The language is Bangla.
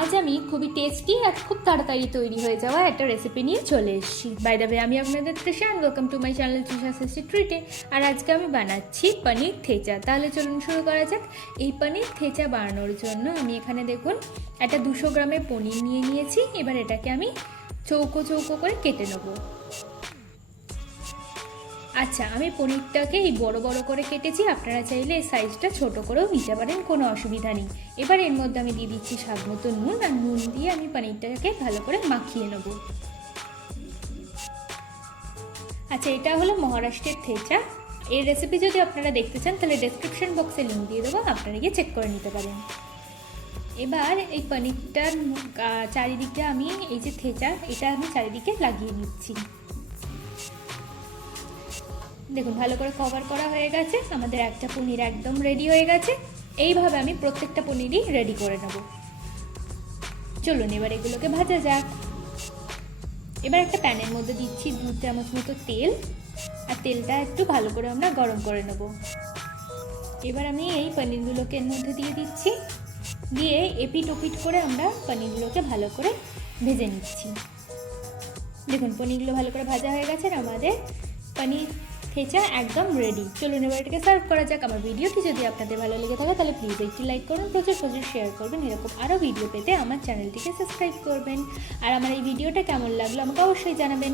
আজ আমি খুবই টেস্টি আর খুব তাড়াতাড়ি তৈরি হয়ে যাওয়া একটা রেসিপি নিয়ে চলে এসেছি। বাই দ্য ওয়ে, আমি আপনাদের Trisha and welcome to my channel Trisha tasty ট্রিটে। আর আজকে আমি বানাচ্ছি পনির থেচা। তাহলে চলুন শুরু করা যাক। এই পনির থেচা বানানোর জন্য আমি এখানে দেখুন একটা 200 গ্রামের পনির নিয়ে নিয়েছি। এবার এটাকে আমি চৌকো চৌকো করে কেটে নেব। আচ্ছা, আমি পনিরটাকে এই বড় বড় করে কেটেছি, আপনারা চাইলে এই সাইজটা ছোট করেও নিতে পারেন, কোনো অসুবিধা নেই। এবার এর মধ্যে আমি দিয়ে দিচ্ছি স্বাদ মতো নুন, আর নুন দিয়ে আমি পনিরটাকে ভালো করে মাখিয়ে নেব। আচ্ছা, এটা হলো মহারাষ্ট্রের থেচা। এই রেসিপি যদি আপনারা দেখতে চান তাহলে ডেসক্রিপশন বক্সে লিঙ্ক দিয়ে দেবো, আপনারা গিয়ে চেক করে নিতে পারেন। এবার এই পনিরটার চারিদিকে আমি এই যে থেচা, এটা আমি চারিদিকে লাগিয়ে নিচ্ছি। দেখুন, ভালো করে কভার করা হয়ে গেছে। আমাদের একটা পনির একদম রেডি হয়ে গেছে। এইভাবে আমি প্রত্যেকটা পনিরই রেডি করে নেব। চলুন এবার এগুলোকে ভাজা যাক। এবার একটা প্যানের মধ্যে দিচ্ছি 2 চামচ মতো তেল, আর তেলটা একটু ভালো করে আমরা গরম করে নেব। এবার আমি এই পনিরগুলোকে এর মধ্যে দিয়ে দিচ্ছি, দিয়ে এপিট ওপিট করে আমরা পনিরগুলোকে ভালো করে ভেজে নিচ্ছি। দেখুন, পনিরগুলো ভালো করে ভাজা হয়ে গেছে আর আমাদের পনির থেচা একদম রেডি। চলুন এবার এটাকে সার্ভ করা যাক। আমার ভিডিওটি যদি আপনাদের ভালো লেগে থাকে তাহলে প্লিজ একটি লাইক করুন, প্রচুর শেয়ার করবেন। এরকম আরও ভিডিও পেতে আমার চ্যানেলটিকে সাবস্ক্রাইব করবেন। আর আমার এই ভিডিওটা কেমন লাগলো আমাকে অবশ্যই জানাবেন।